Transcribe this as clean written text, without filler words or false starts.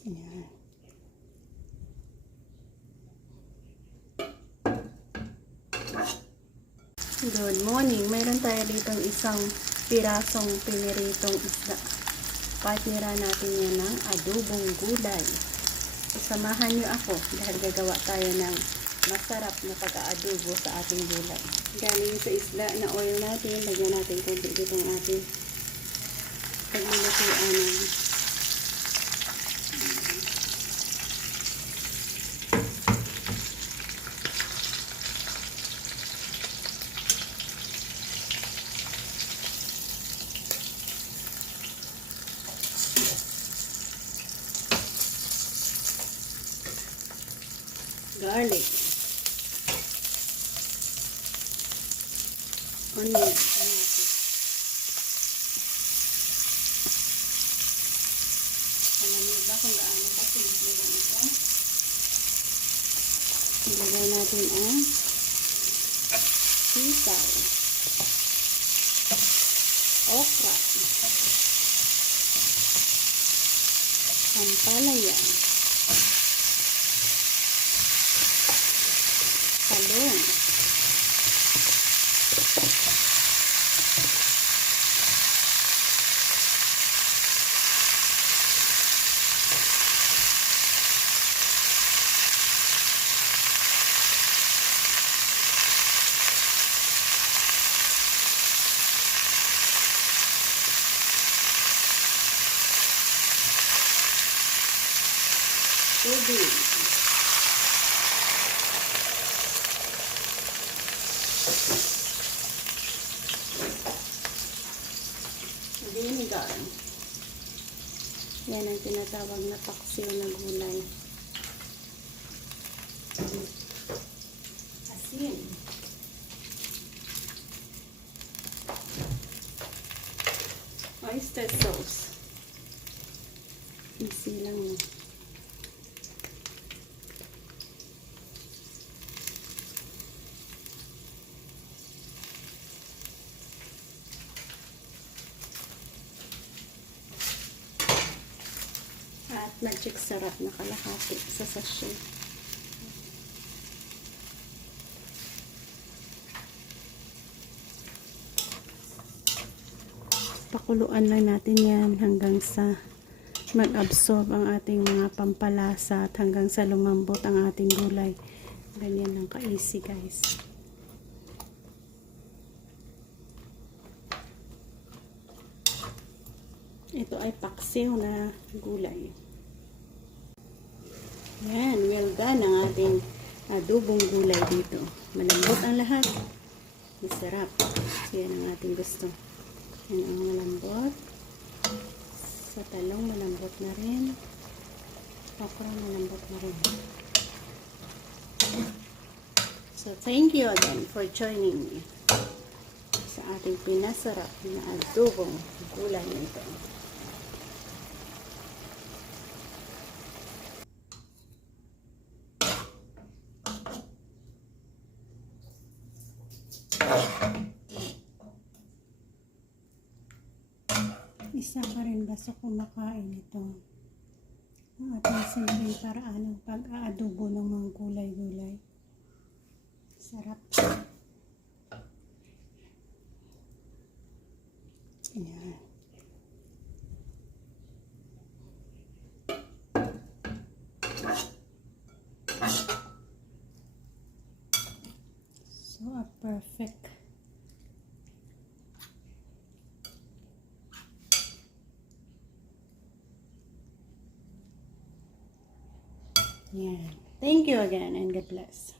Ayan. Good morning. Mayroon tayo ditong isang pirasong piniritong isda. Partnera natin yan ng adobong gulay. Samahan nyo ako dahil gagawa tayo ng masarap na pag-aadobo sa ating gulay. Galing sa isda na oil natin, lagyan natin konti ditong ating paglulutuan ng garlic, onion, kamatis. Alam niyo ba kung gaano kasimple lang ito? Ilagay natin ang sitaw, okra, ampalaya, talong, tubig, vinegar. Yan ang tinatawag na paksiw na gulay. Asin. Oyster sauce. Easy lang mo. At magic sarap na kalahati sa sachet. Pakuluan lang natin yan hanggang sa mag-absorb ang ating mga pampalasa at hanggang sa lumambot ang ating gulay. Ganyan lang ka-easy, guys. Ito ay paksiw na gulay. Yan, well done ang ating adobong gulay dito. Malambot ang lahat. Masarap. So, yan ang ating gusto. Yan ang malambot. Sa talong, malambot na rin. Okra, malambot na rin. So, thank you again for joining me sa ating pinasarap na adobong gulay nito. Isa pa rin basta kumakain ito. Ang ating simpleng paraan ng pag-aadobo ng mga gulay-gulay. Sarap. Ayan. So, a perfect. Yeah. Thank you again and God bless.